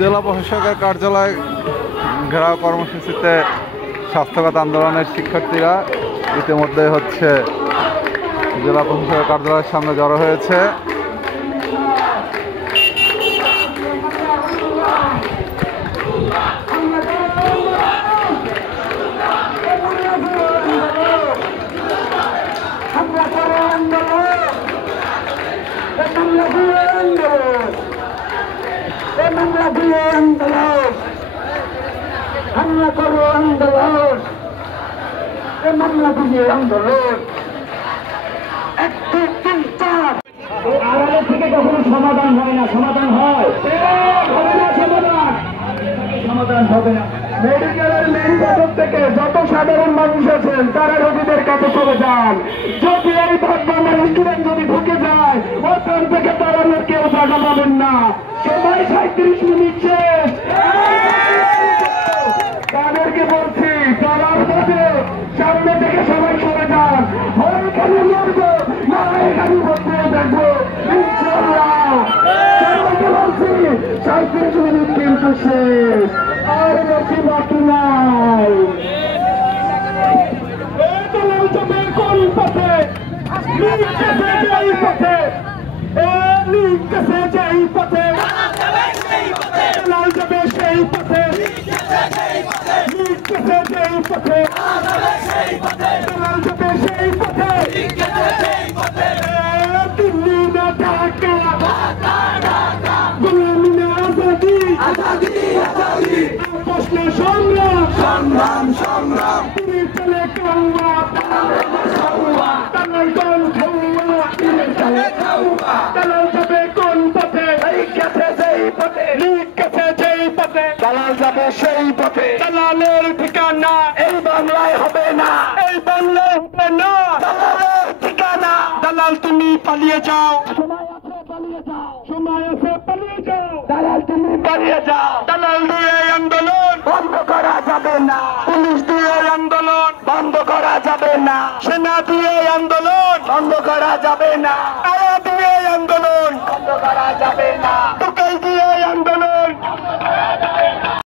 জেলা প্রশাসকের কার্যালয় ঘেরাও কর্মসূচিতে স্বাস্থ্যগত আন্দোলনের শিক্ষার্থীরা ইতিমধ্যে হচ্ছে জেলা প্রশাসকের কার্যালয়ের সামনে জড়ো হয়েছে। আড়ালে থেকে কখনো সমাধান হয় না, সমাধান হয় সমাধান হবে না। মেডিকেলের মেন ফটক থেকে যত সাধারণ মানুষ আছেন তারা রোগীদের কাছে চলে যান। যদি এই ভাগ্যের স্টুডেন্ট যদি ঢুকে যায় ওখান থেকে তাড়ানোর কেউ জায়গা পাবেন না। সময় 37 মিনিট শেষ। তাদেরকে বলছি চলার পথে সামনে থেকে সবাই সরে যান। ওইখানে লড়বো না এখানে বসে দেখবো ইনশাআল্লাহ। সবাইকে বলছি 37 মিনিট কিন্তু শেষ, আর বেশি বাকি নাই। কোন পথে লিখতেছে যেই পথে লিখতেছে যেই পথে লাল যাবে সেই পথে লিখতেছে যেই পথে লাল যাবে সেই পথে দিল্লি না ঢাকা গোলামি না আজাদি প্রশ্ন সংগ্রাম চলে কাউয়া তালাল কোন তালাল যাবে কোন পথে লিখেছে যেই পথে তালাল যাবে সেই পথে। দালালের ঠিকানা এই বাংলায় হবে না, এই বাংলায় হবে না দালালের ঠিকানা। দালাল তুমি পালিয়ে যাও, সময় আছে পালিয়ে যাও, সময় আছে পালিয়ে যাও। দালাল তুমি পালিয়ে যাও। দালাল দিয়ে আন্দোলন বন্ধ করা যাবে না, পুলিশ দিয়ে আন্দোলন বন্ধ করা যাবে না, সেনা দিয়ে আন্দোলন বন্ধ করা যাবে না, আয়া দিয়ে আন্দোলন বন্ধ করা যাবে না।